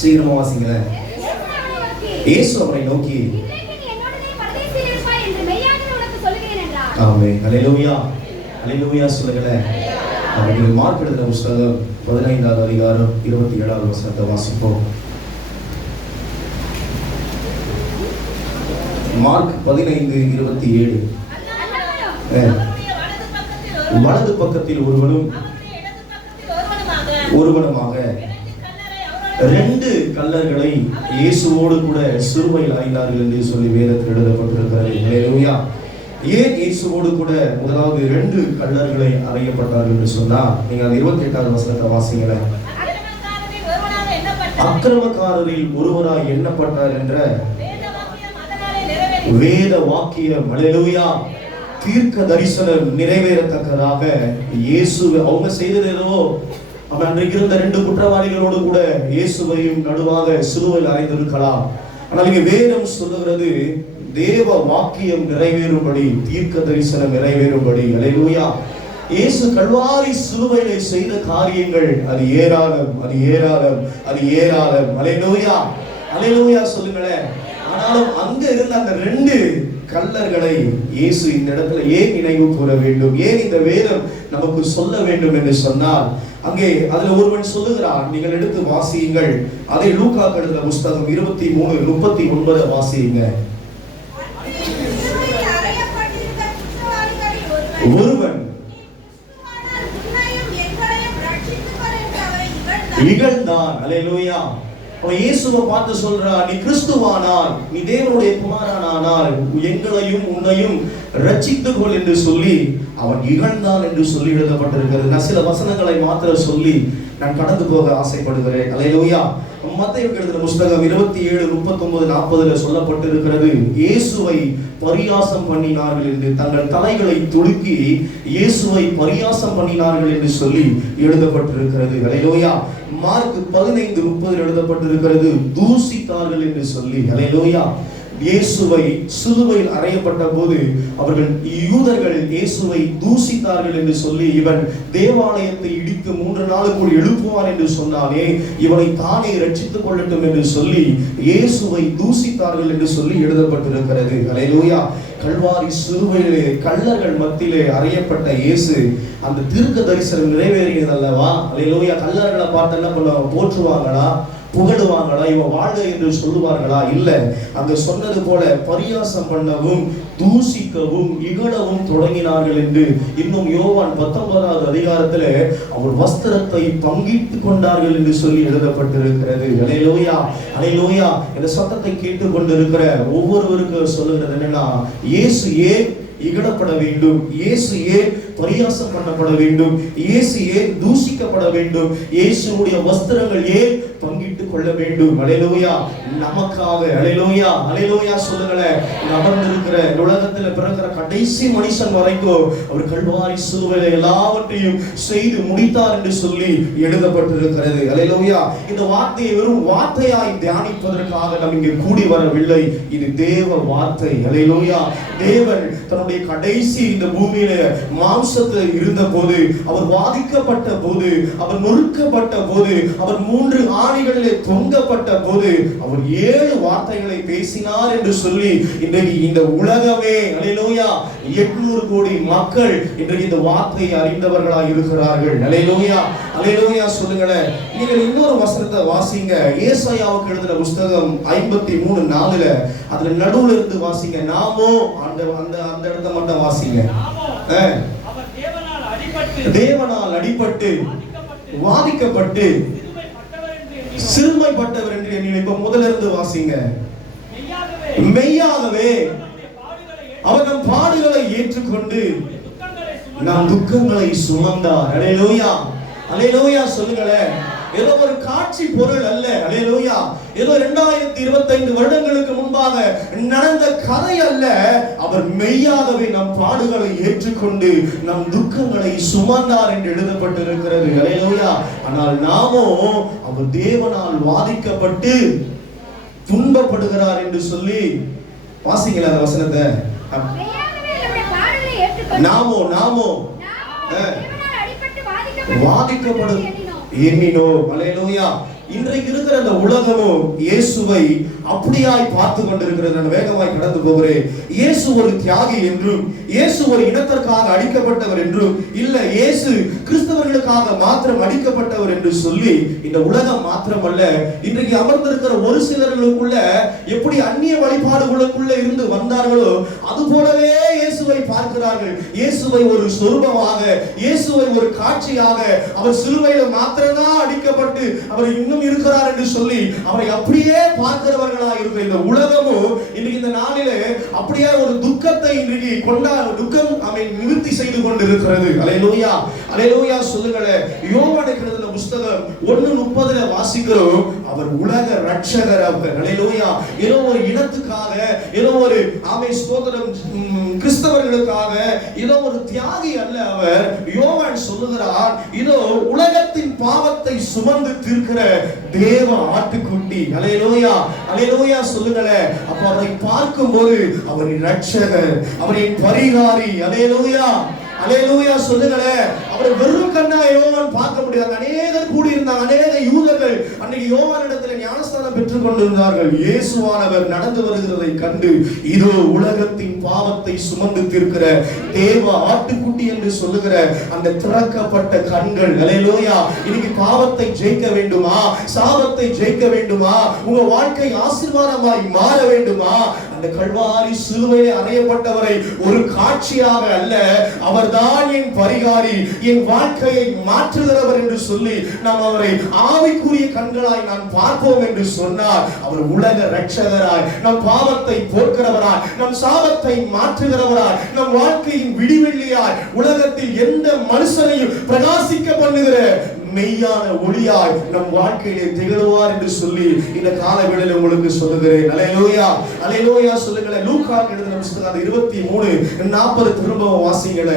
சீக்கிரமா வாசிங்களேன் இயேசு அவரை நோக்கி. ஆமே அலையிலூயா அலையிலூயா சொல்லுங்களேன். அவர்கள் மார்க் எழுதின புஸ்தகம் பதினைந்தாவது அதிகாரம் இருபத்தி ஏழாவது வசனத்தை வாசிப்போம். மார்க் பதினைந்து இருபத்தி ஏழு. வலது பக்கத்தில் ஒருவனும் ஒருவனுமாக. ரெண்டு கல்லர்களை இயேசுவோடு கூட சிறுமையில் ஆய்ந்தார்கள் என்று சொல்லி வேதத்தில் எழுதப்பட்டிருக்கிறது. ஏன் இயேசுவோடு கூட முதலாவது ரெண்டு கல்லர்களை அறையப்பட்டார்கள் என்று சொன்னா நீங்க அந்த இருபத்தி எட்டாவது வசனத்தை வாசிங்கள அக்கிரமக்காரரில் ஒருவராய் எண்ணப்பட்டார் என்ற வேத வாக்கியம். அதனாலே தீர்க்க தரிசனம் நிறைவேறத்தக்கதாக இயேசு அவங்க செய்தது ஏதோ அவன் அன்றைக்கு இருந்த ரெண்டு குற்றவாளிகளோடு கூட இயேசுவையும் நடுவாக சிலுவையில் அறைந்திருக்கலாம் ஆனால் இங்கே வேதம் சொல்லுகிறது தேவ வாக்கியம் நிறைவேறும்படி தீர்க்க தரிசனம் நிறைவேறும்படி. அலையூயா இயேசு கல்வாரி சிலுவையிலே செய்த காரியங்கள் அது ஏராளம் அது ஏராளம் அது ஏராளம். ஹalleluya. நோயா சொல்லுங்களேன். ஆனாலும் அங்க இருந்த அந்த ரெண்டு கல்லர்களை இயேசு இந்த இடத்துல ஏன் நினைவு கூற வேண்டும்? ஏன் இந்த வேதம் நமக்கு சொல்ல வேண்டும் என்று சொன்னால் அங்கே அதுல ஒருவன் சொல்லுகிறான் நீங்கள் எடுத்து வாசியுங்கள். அதை லூக்கா எழுதின புஸ்தகம் இருபத்தி மூணு முப்பத்தி ஒன்பதை வாசியுங்க. ஒருவன், இகழ்ந்தான். அல்லேலூயா அவன் இயேசுவை பார்த்து சொல்றான் நீ கிறிஸ்துவானால் நீ தேவனுடைய குமாரனானால் எங்களையும் உன்னையும் ரச்சித்துக்கொள் என்று சொல்லி அவன் இகழ்ந்தான் என்று சொல்லி எழுதப்பட்டிருக்கிறது. நான் சில வசனங்களை மாத்திர சொல்லி நான் கடந்து போக ஆசைப்படுகிறேன். அலையோயா மத்திய எழுதின புஸ்தகம் இருபத்தி ஏழு முப்பத்தி ஒன்பது நாற்பதுல சொல்லப்பட்டிருக்கிறது இயேசுவை பரியாசம் பண்ணினார்கள் என்று தங்கள் தலைகளை துடுக்கி இயேசுவை பரியாசம் பண்ணினார்கள் என்று சொல்லி எழுதப்பட்டிருக்கிறது. அலையோயா மார்க் பதினைந்து முப்பதில் எழுதப்பட்டிருக்கிறது தூசித்தார்கள் என்று சொல்லி. அலையிலோயா இயேசுவை சிலுவையில் அறையப்பட்ட போது அவர்கள் யூதர்கள் இயேசுவை தூசித்தார்கள் என்று சொல்லி இவன் தேவாலயத்தை இடித்து மூன்று நாளுக்குள் எழுப்புவான் என்று சொன்னானே இவனை தானே ரட்சித்துக் கொள்ளட்டும் என்று சொல்லி இயேசுவை தூசித்தார்கள் என்று சொல்லி எழுதப்பட்டிருக்கிறது. ஹalleluya. கல்வாரி சிலுவையிலே கள்ளர்கள் மத்தியிலே அறையப்பட்ட இயேசு அந்த தீர்க்க தரிசனம் நிறைவேறியது அல்லவா? ஹalleluya. கல்லர்களை பார்த்து என்ன பண்ணுவாங்க? போற்றுவாங்களா? புகழுவாங்களா இவன் வாழ்க என்று சொல்லுவார்களா? இல்ல. அங்க சொன்னது போல பரியாசம் பண்ணவும் தூசிக்கவும் இகழவும் தொடங்கினார்கள் என்று இன்னும் யோவான் பத்தொன்பதாவது அதிகாரத்துல அவள் வஸ்திரத்தை பங்கிட்டு கொண்டார்கள் என்று சொல்லி எழுதப்பட்டிருக்கிறது. அலையிலோயா அலையிலோயா இந்த சத்தத்தை கேட்டுக்கொண்டிருக்கிற ஒவ்வொருவருக்கு சொல்லுகிறது என்னன்னா இயேசு ஏன் இகழப்பட வேண்டும்? இயேசு ஏன் பரியாசம் பண்ணப்பட வேண்டும். இயேசு ஏன் தூஷிக்கப்பட வேண்டும்? இயேசுடைய வஸ்திரங்கள் ஏன் பங்கிட்டு கொள்ள வேண்டும்? அலையிலோயா. நமக்காக. அலையிலோயா. அலையிலோயா சொல்லுங்களேன். அமர்ந்திருக்கிற உலகத்துல பிறக்கிற கடைசி மனுஷன் வரைக்கும் அவர் கல்வாரி சிலுவையில எல்லாவற்றையும் செய்து முடித்தார் என்று சொல்லி எழுதப்பட்டிருக்கிறது. அலையிலோயா. இந்த வார்த்தையை வெறும் வார்த்தையாய் தியானிப்பதற்காக நாம் இங்கே கூடி வரவில்லை. இது தேவ வார்த்தை. அலையிலோயா. தேவன் தன்னுடைய கடைசி இந்த பூமியில மாம்சத்தில் இருந்த போது அவர் வாதிக்கப்பட்ட போது அவர் நொறுக்கப்பட்ட போது அவர் மூன்று ஆணிகளிலே தொங்கப்பட்ட போது அவர் ஏழு வார்த்தைகளை பேசினார் என்று சொல்லி இன்றைக்கு இந்த உலகமே அலையிலோயா எட்நூறு கோடி மக்கள் இன்றைக்கு இந்த வார்த்தையை அறிந்தவர்களாக இருக்கிறார்கள். அலையிலோயா அலையிலோயா சொல்லுங்களேன். நீங்கள் இன்னொரு வசனத்தை வாசிங்க. ஏசாயாவுக்கு எழுதின புஸ்தகம் ஐம்பத்தி மூணு நாலுல அதுல நடுவுல இருந்து வாசிங்க. நாமோ அந்த அந்த அந்த இடத்த மட்டும் வாசிங்க. நாமோ தேவனால் அடிபட்டு வாதிக்கப்பட்டு சிறுமைப்பட்டவர் என்று எண்ணி இப்ப முதல்ல இருந்து வாசிங்க. மெய்யாகவே மெய்யாகவே நம்முடைய பாடுகளை ஏற்று அவர் நம் பாடுகளை ஏற்றுக்கொண்டு நம் சுமந்தார். துக்கங்களை சுமந்தார். அலையலோயா. அலையலோயா சொல்லுங்களேன். ஏதோ ஒரு காட்சி பொருள் அல்ல. அலையலோயா ஏதோ இரண்டாயிரத்தி இருபத்தைந்து வருடங்களுக்கு முன்பாக நடந்த கதை அல்ல. அவர் மெய்யாகவே நம் பாடுகளை ஏற்றுக்கொண்டு நம் துக்கங்களை சுமந்தார் என்று எழுதப்பட்டிருக்கிறது. அலையலோயா ஆனால் நாமோ அவர் தேவனால் வாதிக்கப்பட்டு துன்பப்படுகிறார் என்று சொல்லி வாசிங்களா அந்த வசனத்தை? நாமோ நாமோ நாமோ. ஆ. தேவனால் அடிபட்டு வாதிக்கப்பட்டு இன்றைக்கு இருக்கிற அந்த உலகமும் இயேசுவை அப்படியாய் பார்த்து கொண்டிருக்கிறது. நான் வேகமாய் கடந்து போகிறேன். இயேசு ஒரு தியாகி என்றும் இயேசு ஒரு இனத்திற்காக அடிக்கப்பட்டவர் என்றும் இல்ல இயேசு கிறிஸ்தவர்களுக்காக மாத்திரம் அடிக்கப்பட்டவர் என்று சொல்லி இந்த உலகம் மாத்திரமல்ல. இன்றைக்கு அமர்ந்திருக்கிற ஒரு சிலர்களுக்குள்ள எப்படி அந்நிய வழிபாடுகளுக்குள்ள இருந்து வந்தார்களோ அது போலவே இயேசுவை பார்க்கிறார்கள். இயேசுவை ஒரு சொரூபமாக இயேசுவை ஒரு காட்சியாக அவர் சிலுவையில மாத்திரம்தான் அடிக்கப்பட்டு அவர் இன்னும் இருக்கிறார் என்று சொல்லி அவரை அப்படியே பார்க்கிறவர்களா இருக்கிற இந்த உலகமும் இன்னைக்கு இந்த நாளிலே அப்படியே ஒரு துக்கத்தை இன்றைக்கு கொண்டா துக்கம் அவை நிவர்த்தி செய்து கொண்டிருக்கிறது. அலையலூயா. அலையலூயா சொல்லுங்களேன். யோவானுக்கு புஸ்தகம் ஒண்ணு முப்பதுல வாசிக்கிறோம். அவர் உலக ரட்சகர் அவர். அலையலூயா ஏதோ ஒரு இனத்துக்காக ஏதோ ஒரு ஆமை ஸ்தோத்திரம் கிறிஸ்தவர்களுக்காக ஏதோ ஒரு தியாகி அல்ல அவர். யோவான் சொல்லுகிறார் இதோ உலகத்தின் பாவத்தை சுமந்து தீர்க்கிற தேவ ஆட்டுக்குட்டி. அலையலோயா அலையலோயா சொல்லுங்களேன் அப்ப அவரை பார்க்கும்போது அவரின் ரட்சகர் அவரின் பரிகாரி. அலையலோயா அலையலூயா சொல்லுங்களேன் அவரை வெறும் கண்ணா யோவான் பார்க்க முடியாது. அநேகர் கூடி இருந்தாங்க அநேக யூதர்கள் அன்னைக்கு யோவான் இடத்துல ஞானஸ்தானம் பெற்றுக் கொண்டிருந்தார்கள். இயேசுவானவர் நடந்து வருகிறதை கண்டு இதோ உலகத்தின் பாவத்தை சுமந்து தீர்க்கிற தேவ ஆட்டுக்குட்டி என்று சொல்லுகிற அந்த திறக்கப்பட்ட கண்கள். அலையலூயா இன்னைக்கு பாவத்தை ஜெயிக்க வேண்டுமா? சாபத்தை ஜெயிக்க வேண்டுமா? உங்க வாழ்க்கை ஆசீர்வாதமாய் மாற வேண்டுமா? அந்த கல்வாரி சிலுவையில் அறையப்பட்டவரை ஒரு காட்சியாக அல்ல அவர்தான் என் பரிகாரி என் வாழ்க்கையை மாற்றுகிறவர் என்று சொல்லி நாம் அவரை ஆவிக்குரிய கண்களாய் நான் பார்ப்போம் என்று சொன்னார் அவர் உலக ரட்சகராய் நம் பாவத்தை போர்க்கிறவராய் நம் சாபத்தை மாற்றுகிறவராய் நம் வாழ்க்கையின் விடிவெள்ளியாய் உலகத்தில் எந்த மனுஷனையும் பிரகாசிக்க பண்ணுகிற மெய்யான ஒளியாய் நம் வாழ்க்கையிலே திகழ்வார் என்று சொல்லி இந்த கால வேளையில உங்களுக்கு சொல்லுகிறேன். அலையலோயா அலையலோயா சொல்லுங்களேன் லூக்கா எழுதின புஸ்தகம் இருபத்தி மூணு. நாற்பது திரும்பவும் வாசிங்கள.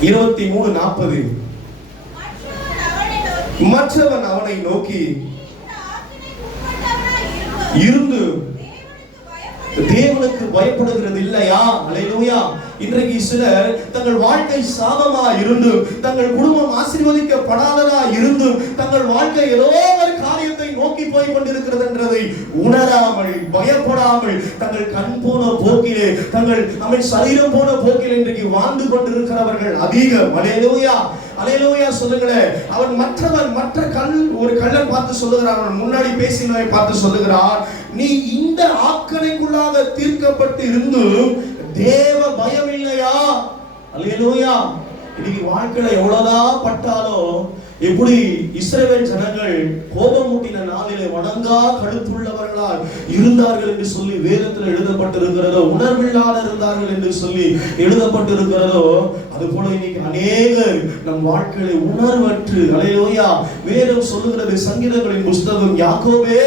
இருபத்தி மூணு நாற்பது. மற்றவன் அவனை நோக்கி இருந்து தேவனுக்கு பயப்படுகிறது இல்லையா? அலையிலூயா இன்றைக்கு சிலர் தங்கள் வாழ்க்கை சாபமா இருந்தும் தங்கள் குடும்பம் ஆசீர்வதிக்கப்படாததா இருந்தும் தங்கள் வாழ்க்கை ஏதோ ஒரு காரியம் நோக்கி போய் கொண்டிருக்கிறது என்றதை உணராமல் பயப்படாமல் தங்கள் கண் போன போக்கிலே தங்கள் அவன் சரீரம் போன போக்கில் இன்றைக்கு வாழ்ந்து கொண்டிருக்கிறவர்கள் அதிகம். அலையலோயா அலையலோயா சொல்லுங்களேன் அவன் மற்றவன் மற்ற கல் ஒரு கல்லன் பார்த்து சொல்லுகிறான் அவன் முன்னாடி பேசினவை பார்த்து சொல்லுகிறான் நீ இந்த ஆக்கணைக்குள்ளாக தீர்க்கப்பட்டு இருந்தும் தேவ பயம் இல்லையா? அலையலோயா இன்னைக்கு வாழ்க்கையில எவ்வளவுதான் பட்டாலும் எப்படி இஸ்ரேல் ஜனங்கள் கோபம் கோபமூட்டின நாளிலே வணங்கா கழுத்துள்ளவர்களால் இருந்தார்கள் என்று சொல்லி வேதத்தில் எழுதப்பட்டிருக்கிறதோ உணர்வில்லாத இருந்தார்கள் என்று சொல்லி எழுதப்பட்டிருக்கிறதோ அது போல இன்னைக்கு அநேகர் நம் வாழ்க்கையை உணர்வற்று அலையோயா வேதம் சொல்லுகிறது சங்கீதங்களின் புஸ்தகம் யாக்கோபே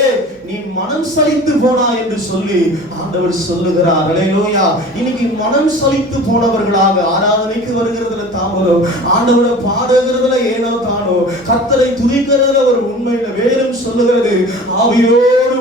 நீ மனம் சலித்து போனா என்று சொல்லி ஆண்டவர் சொல்லுகிறார். அலையிலோயா. இன்னைக்கு மனம் சலித்து போனவர்களாக ஆராதனைக்கு வருகிறதுல தாமதம். ஆண்டவரை பாடுகிறதுல ஏனோ தானோ கத்தரை துதிக்கிறதுல ஒரு உண்மையில வேறும் சொல்லுகிறது ஆவியோடு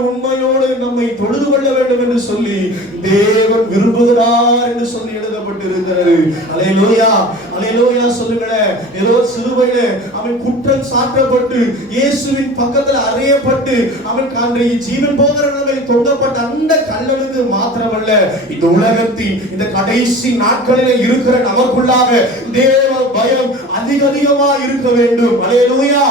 நம்மை தொழுது கொள்ள வேண்டும் என்று சொல்லி தேவன் விரும்புகிறார் என்று சொல்லி எழுதப்பட்டிருக்கிறது. அலையலோயா அலையலோயா சொல்லுங்களேன் ஏதோ சிறுவையில அவன் குற்றம் சாட்டப்பட்டு இயேசுவின் பக்கத்துல அறையப்பட்டு அவன் அன்றைய ஜீவன் போகிற நிலைமை தொங்கப்பட்ட அந்த கல்லனுக்கு மாத்திரமல்ல இந்த உலகத்தின் இந்த கடைசி நாட்களில் இருக்கிற நமக்குள்ளாக தேவ பயம் அதிக அதிகமா இருக்க வேண்டும். அலையலோயா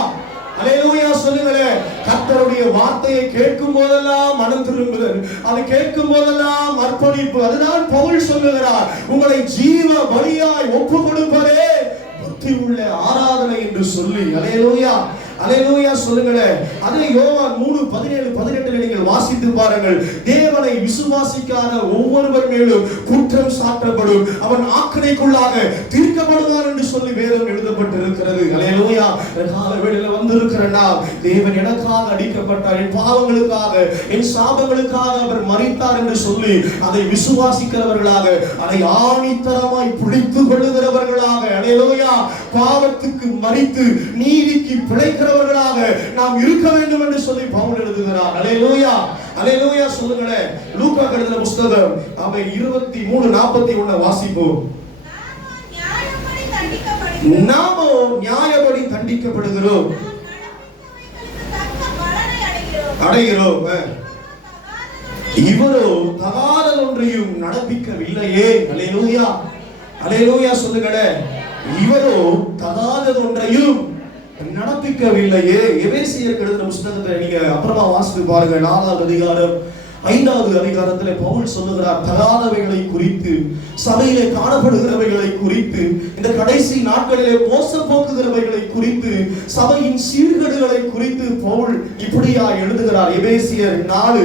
அலையலூயா சொல்லுங்களேன் கர்த்தருடைய வார்த்தையை கேட்கும் போதெல்லாம் மனம் திரும்புதல். அதை கேட்கும் போதெல்லாம் அர்ப்பணிப்பு. அதுதான் பவுல் சொல்லுகிறார். உங்களை ஜீவ பலியாய் ஒப்பு கொடுப்பதே புத்தி உள்ள ஆராதனை என்று சொல்லி. அலையலூயா. அலையலூயா சொல்லுங்களேன். அதே யோவான் மூணு பதினேழு பதினெட்டுல நீங்கள் வாசித்து பாருங்கள். தேவனை விசுவாசிக்காத ஒவ்வொருவர் மேலும் குற்றம் சாட்டப்படும் அவன் ஆக்கணைக்குள்ளாக தீர்க்கப்படுவார் என்று சொல்லி வேதம் எழுதப்பட்டிருக்கிறது. அலையலூயா கால வேளையில வந்திருக்கிறனா தேவன் எனக்காக அடிக்கப்பட்டார். என் பாவங்களுக்காக என் சாபங்களுக்காக அவர் மறித்தார் என்று சொல்லி அதை விசுவாசிக்கிறவர்களாக அதை ஆணித்தரமாய் பிடித்து கொள்ளுகிறவர்களாக அலையலூயா பாவத்துக்கு மறித்து நீதிக்கு இருக்கிறவர்களாக நாம் இருக்க வேண்டும் என்று சொல்லி பவுல் எழுதுகிறார். அலையலூயா அலையலூயா சொல்லுங்களேன். லூக்கா கழுதின புஸ்தகம். அவை இருபத்தி மூணு நாற்பத்தி ஒண்ணு வாசிப்போம். நாமோ நியாயப்படி தண்டிக்கப்படுகிறோம். அடைகிறோம். இவரோ தகாத ஒன்றையும் நடப்பிக்கவில்லையே. அலையலூயா அலையலூயா சொல்லுங்களேன். இவரோ தகாதது ஒன்றையும் நடப்பிக்கவில்லையே. எபேசியருக்கு எழுதின புஸ்தகத்தை நீங்க அப்புறமா வாசித்து பாருங்க நாலாவது அதிகாரம் ஐந்தாவது அதிகாரத்திலே பவுல் சொல்லுகிறார் தகாதவைகளை குறித்து சபையிலே காணப்படுகிறவைகளை குறித்து இந்த கடைசி நாட்களிலே மோச போக்குகிறவைகளை குறித்து சபையின் சீர்கேடுகளை குறித்து பவுல் இப்படியா எழுதுகிறார். எபேசியர் நாலு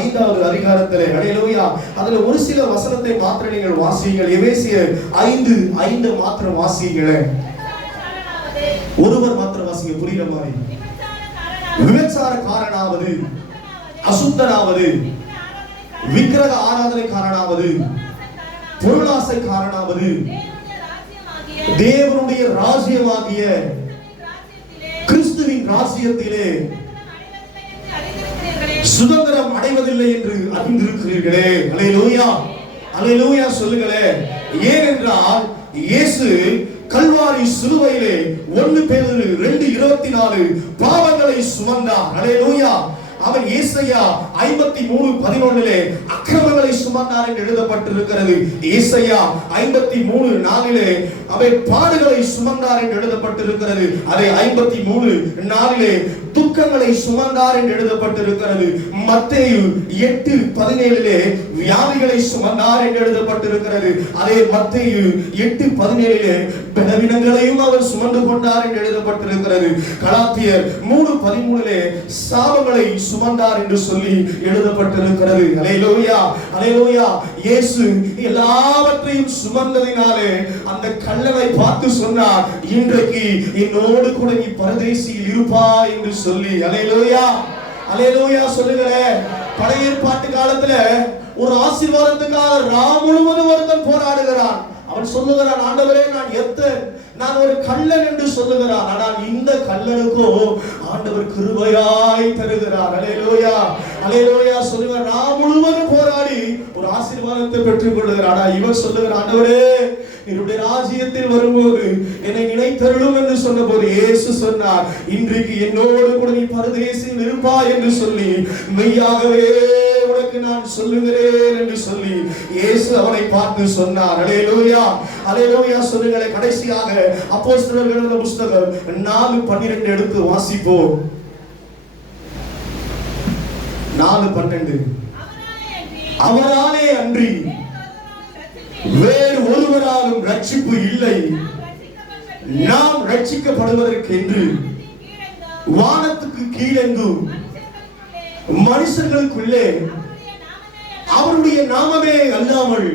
ஐந்தாவது அதிகாரத்திலே அடையலோயா அதுல ஒரு சில வசனத்தை மாத்திர நீங்கள் வாசியுங்கள். எபேசியர் ஐந்து ஐந்து மாத்திரம் வாசியுங்களேன். ஒருவர் மாத்திரம் வாசிங்க புரியுற மாதிரி. விபச்சார காரணாவது அசுத்தனாவது விக்கிரக ஆராதனை காரணாவது பொருளாசை காரணாவது தேவனுடைய ராஜ்யமாகிய கிறிஸ்துவின் ராஜ்யத்திலே சுதந்திரம் அடைவதில்லை என்று அறிந்திருக்கிறீர்களே. அலை லோயா அலை லோயா அலையலூயா சொல்லுங்களே ஏனென்றால் இயேசு கல்வாரி சிலுவையிலே ஒன்னு பேரு ரெண்டு இருபத்தி நாலு பாவங்களை சுமந்தார். அலையலூயா அவன் ஏசையா ஐம்பத்தி மூணு பதினொன்னிலே அக்கிரமங்களை சுமந்தார் என்று எழுதப்பட்டிருக்கிறது. ஏசையா ஐம்பத்தி மூணு நாலிலே அவன் பாடுகளை சுமந்தார் என்று எழுதப்பட்டிருக்கிறது. அதை ஐம்பத்தி மூணு நாளிலே துக்கங்களை சுமந்தார் என்று எழுதப்பட்டிருக்கிறது. மத்தேயு எட்டு பதினேழிலே வியாதிகளை சுமந்தார் என்று எழுதப்பட்டிருக்கிறது. அதே மத்தேயு எட்டு பதினேழிலே பலவீனங்களையும் அவர் சுமந்து கொண்டார் என்று எழுதப்பட்டிருக்கிறது. கலாத்தியர் மூணு பதிமூணிலே சாபங்களை சுமந்தார் என்று சொல்லி எழுதப்பட்டிருக்கிறது. Hallelujah hallelujah. இயேசு எல்லாவற்றையும் சுமந்ததினாலே அந்த கல்லனை பார்த்து சொன்னார் இன்றைக்கு என்னோடு கூட நீ பரதேசியில் இருப்பா என்று சொல்லி. அலையலோயா. அலையலோயா சொல்லுங்களே. படையேற்பாட்டு காலத்துல ஒரு ஆசீர்வாதத்துக்காக ராம் முழுவதும் ஒருத்தன் போராடுகிறான். அவன் சொல்லுகிறான் ஆண்டவரே நான் எத்தன் நான் ஒரு கள்ளன் என்று சொல்லுகிறான். ஆனால் இந்த கல்லனுக்கும் ஆண்டவர் கிருபையாய் தருகிறார். அலையலோயா. அலையிலோயா சொல்லுவார் நான் முழுவதும் போராடி ஒரு ஆசீர்வாதத்தை பெற்றுக் கொள்ளுகிறார் ஆனா இவர் சொல்லுகிற ஆண்டவரே என்னுடைய ராஜ்யத்தில் வரும்போது என்னை நினைத்தருளும் என்று சொன்னபோது இயேசு சொன்னார் இன்றைக்கு என்னோடு கூட நீ பரதேசில் இருப்பா என்று சொல்லி மெய்யாகவே உனக்கு நான் சொல்லுகிறேன் என்று சொல்லி இயேசு அவனை பார்த்து சொன்னார். அலேலூயா அலேலூயா சொல்லுங்களே கடைசியாக அப்போ எழுதின புஸ்தகம் நாலு பன்னிரெண்டு எடுத்து வாசிப்போம். நாலு பன்னெண்டு. அவராலே அன்றி வேறு ஒருவராலும் ரட்சிப்பு இல்லை. நாம் ரட்சிக்கப்படுவதற்கு என்று வானத்துக்கு கீழெங்கும் மனுஷர்களுக்குள்ளே அவருடைய நாமமே அல்லாமல்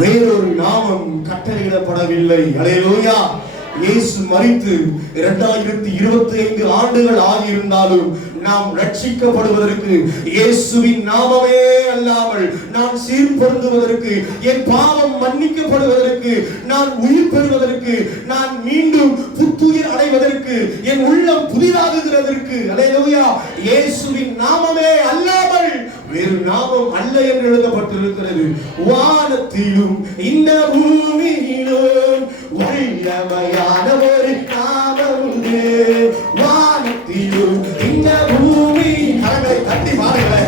வேறொரு நாமம் கட்டளையிடப்படவில்லை. வேறொரு நாமம் கட்டளையிடப்படவில்லை இயேசு மறித்து இரண்டாயிரத்தி இருபத்தி ஐந்து ஆண்டுகள் ஆகியிருந்தாலும் நாம் ரட்சிக்கப்படுவதற்கு இயேசுவின் நாமமே அல்லாமல் நான் சீர் பொருந்துவதற்கு என் பாவம் மன்னிக்கப்படுவதற்கு நான் உயிர் பெறுவதற்கு நான் மீண்டும் புத்துயிர் அடைவதற்கு என் உள்ளம் புதிதாகுகிறதற்கு அலையலூயா இயேசுவின் நாமமே அல்லாமல் வேறு நாமம் அல்ல என்று எழுதப்பட்டிருக்கிறது. வானத்திலும் இந்த பூமியிலும் வல்லமையான ஒரு நாமம் உண்டு. வானத்திலும் இந்த பூமி கரங்களை தட்டி பாருங்களேன்